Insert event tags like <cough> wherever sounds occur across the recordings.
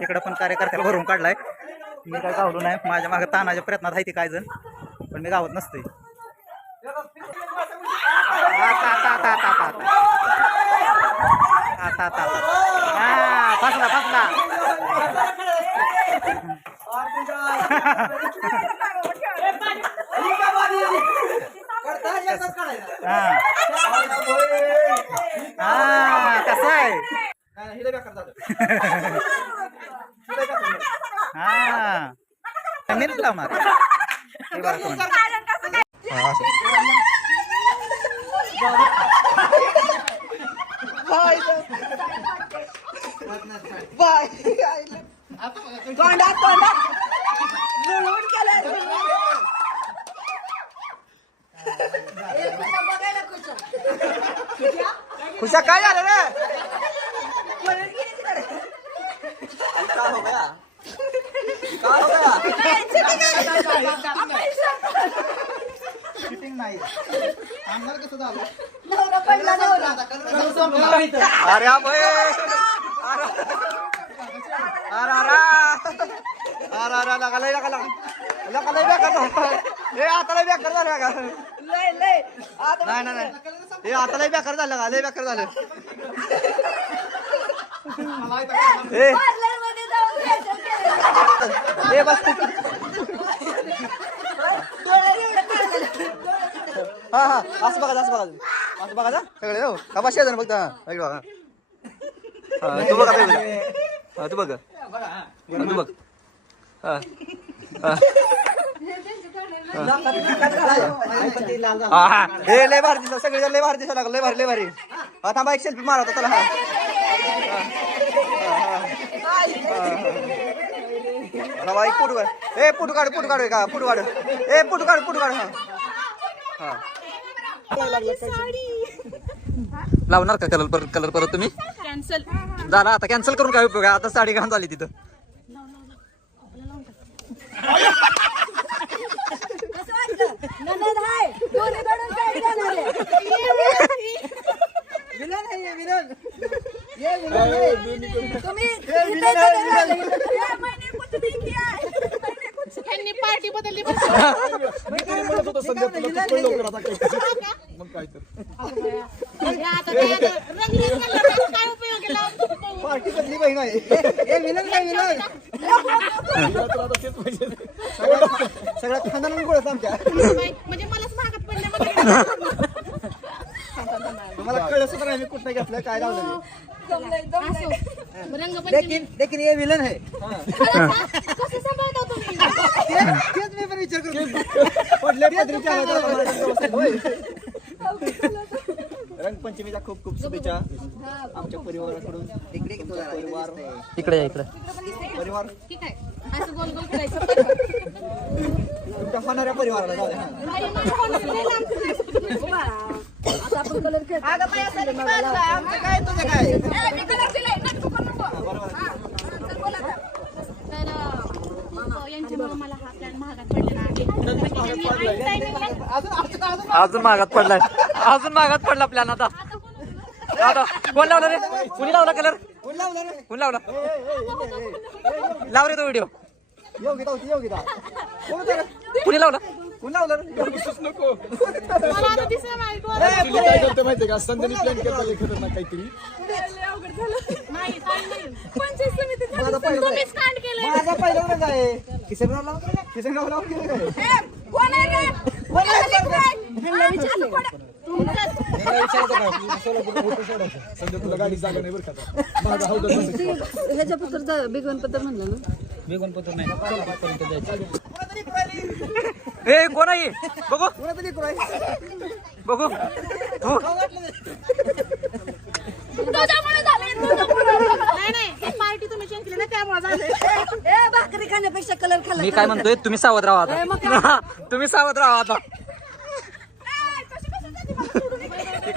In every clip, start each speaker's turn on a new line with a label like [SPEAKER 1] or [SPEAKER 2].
[SPEAKER 1] तिकडं पण कार्यकर्त्याला भरून काढलाय. मी काय गावलो नाही. माझ्या मागे तानाच्या प्रयत्नात आहे ते काय जण. पण मी गावत नसते फसला फसला हा
[SPEAKER 2] खुशा काय झालं
[SPEAKER 1] Shooting नाही आमदार कसं झालं
[SPEAKER 2] अरे हा भाई अरे अरे अरे अरे अरे लगा लय लगा लगा लगा लय बेकार झाला ए आता लय बेकार झालं का नाही नाही नाही हे आता लय बेकार झालं का लय बेकार झालं ए ए बस हा हा असं बघा असं बघा असं बघा जा सगळे हो का बस शेजारी बघता हा बघा हा तू बघा हा तू बघ हा, तू बघ हा हा हा हा हे लय भारी दिसलं सगळे लय भारी दिसायला लागलं लय भारी लय भारी हा थांबा एक सेल्फी मारा चला हा बाईक एक फोटो काढ ए फोटो काढ फोटो काढ का फोटो काढ ए फोटो काढ फोटो काढ हा लावणार का कलर परत कलर परत तुम्ही?
[SPEAKER 3] कॅन्सल
[SPEAKER 2] झाला आता कॅन्सल करून काय उपयोग आहे? आता साडी घालून झाली तिथं.
[SPEAKER 3] पार्टी बदलली संध्या तुला तू पण लवकर आता काय मग काय तर.
[SPEAKER 2] पार्टी कसली बहीण आहे तुला तर आता तेच पाहिजे सगळ्या- सगळ्या खानदानाने गोळच आमच्या.
[SPEAKER 3] म्हणजे मलाच महागात पडले
[SPEAKER 2] मला कळलं सुद्धा नाही कुठं घेतलं काय लावलं
[SPEAKER 3] मी.
[SPEAKER 2] लेकिन लेकिन ये विलन आहे. रंगपंचमीचा खूप खूप शुभेच्छा आमच्या परिवाराकडून. इकडे परिवार.
[SPEAKER 1] इकडे इकडे.
[SPEAKER 2] परिवार. तुमच्या होणाऱ्या परिवाराला
[SPEAKER 3] काय तुझं काय?
[SPEAKER 1] अजून मागात पडलाय. अजून मागात पडला प्लॅन आता. आता कोण लावला रे? कुणी लावला कलर
[SPEAKER 2] कोण लावला?
[SPEAKER 1] लाव रे तो व्हिडिओ
[SPEAKER 2] कुणी
[SPEAKER 1] लावला?
[SPEAKER 4] माहितीये का? संध्यानी
[SPEAKER 2] माझा पहिला आहे.
[SPEAKER 4] किसन राव किसन राव ह्याच्या पत्र बेगवन पत्र म्हणलं ना. पत्र नाही.
[SPEAKER 1] ए कोण आहे? बघू. बघू. हो.
[SPEAKER 3] पार्टी तुम्ही ना त्यामुळे
[SPEAKER 5] भाकरी खाण्यापेक्षा कलर खाल्ला
[SPEAKER 1] मी काय म्हणतोय? तुम्ही सावध राहा आता. <laughs> तुम्ही सावध राहा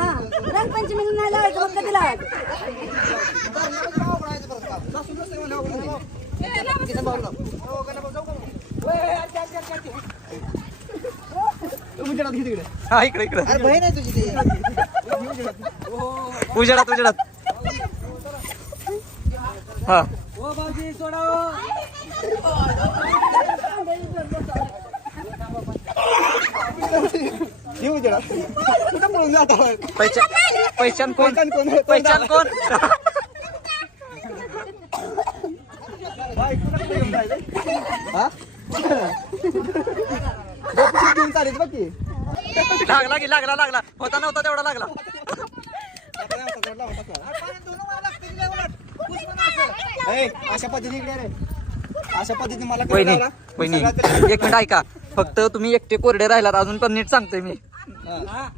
[SPEAKER 1] हा
[SPEAKER 3] रंगपंचमी
[SPEAKER 5] नाही लावायचं फक्त तिला लावायचं.
[SPEAKER 1] हा इकडे इकडे.
[SPEAKER 2] अरे बहीण आहे तुझी ती.
[SPEAKER 1] उजेडात उजेडात. हा.
[SPEAKER 2] येऊ दे कुठं पळून जात
[SPEAKER 1] पहिचान कोण?
[SPEAKER 2] पहिचान कोण?
[SPEAKER 1] पहिचान कोण?
[SPEAKER 2] हा? घेऊन चालेल बघ की
[SPEAKER 1] लागला की लागला लागला. होता नव्हता तेवढा लागला.
[SPEAKER 2] ए, अशा पद्धतीने इकडे रे. अशा पद्धतीने मला
[SPEAKER 1] वहिनी. वहिनी एक मिनिट ऐका. फक्त तुम्ही एकटे कोरडे राहिलात अजून पण नीट सांगतोय मी.
[SPEAKER 2] हा.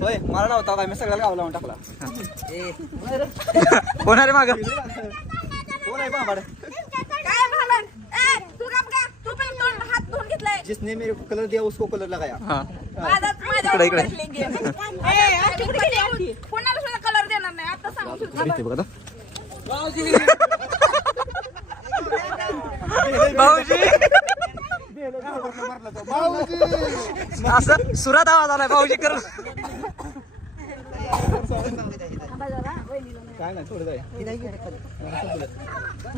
[SPEAKER 2] होय मला नव्हता काय मी सगळ्याला गाव लावून टाकला. <laughs>
[SPEAKER 1] कोण आहे माग?
[SPEAKER 2] कोण आहे बाबा
[SPEAKER 3] काय भांडण ए तू गप का तू पण तोंड हात धुवून घेतलाय.
[SPEAKER 2] जिसने मेरे को कलर दिया उसको कलर लगाया.
[SPEAKER 1] हा. इकडे, इकडे. <laughs>
[SPEAKER 3] कोणाला सुद्धा कलर देणार नाही. आता सांगू
[SPEAKER 1] बघा. भाऊजी! <laughs> सुरात आवाज़ आलाय भाऊजी कर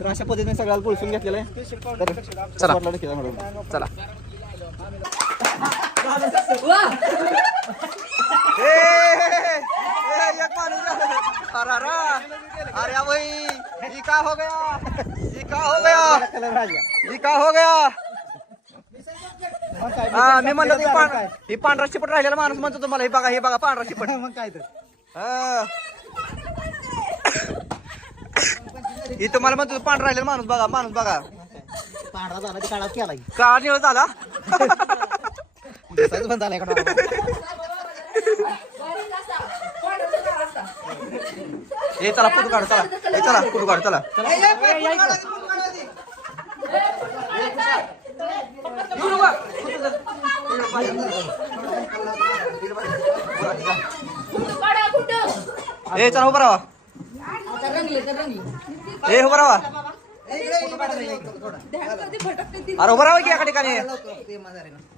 [SPEAKER 2] अशा पद्धतीने सगळ्याला पोळसून घेतलेलं आहे
[SPEAKER 1] चला. चला
[SPEAKER 2] एक अरे अरे भाई ये का हो गया ये का हो गया ये का हो गया हा मी म्हणलं ते पांढरा ही पांढरा शिपट राहिलेला माणूस म्हणतो तुम्हाला हे बघा हे बघा पांढरा शिपट मग काय तर ही तुम्हाला म्हणतो पांढरा राहिलेला माणूस बघा माणूस बघा
[SPEAKER 4] पांढरा झाला ते काळात केला
[SPEAKER 2] काळा निळ झाला
[SPEAKER 4] दिसायचं पण
[SPEAKER 2] हे चला फोटो काढ चला हे चला फोटो काढ चला हे चला उभा राहा. हे उभा राहा. अरे उभा राहा की एका ठिकाणी.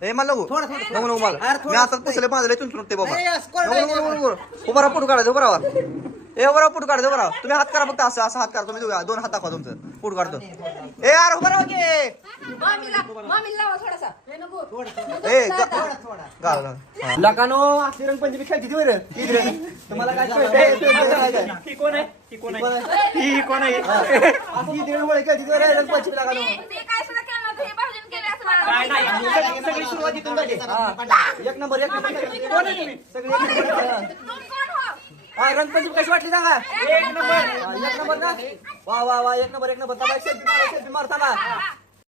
[SPEAKER 2] हे मला नको. नको नको मला. मी आता पुसले माझं चुनचुन ते बाबा. उभा राहा फोटो काढायचं उभा राहा. ए उभा राहा फोटो काढायचं उभा राहा. तुम्ही हात करा फक्त असं असं हात करा. तुम्ही दोन हात दाखवा तुमचं. फोटो काढतो. ए यार उभा राहा की. ए गा-. हा. लकानो अशी रंगपंचमी खेळती ती बरं. इकडे. तुम्हाला काय? हे कोण आहे? ही कोण आहे? ही कोण आहे? अशी इकडे वळ खेळती ती बरं रंगपंचमी लकानो.
[SPEAKER 3] ते काय सुद्धा केलं नव्हतं हे भाजून केले असं मला
[SPEAKER 2] सगळी सगळी सुरुवात इथून झाली. हा. एक नंबर एक नंबर. कोण आहे तुम्ही? सगळी एक नंबर हा.
[SPEAKER 3] तुम्ही कोण हो
[SPEAKER 2] हा रंगपंचमी कशी वाटली सांगा? एक नंबर. एक नंबर ना वा वा वा एक नंबर एक नंबर. सेल्फी मारा सेल्फी मारताना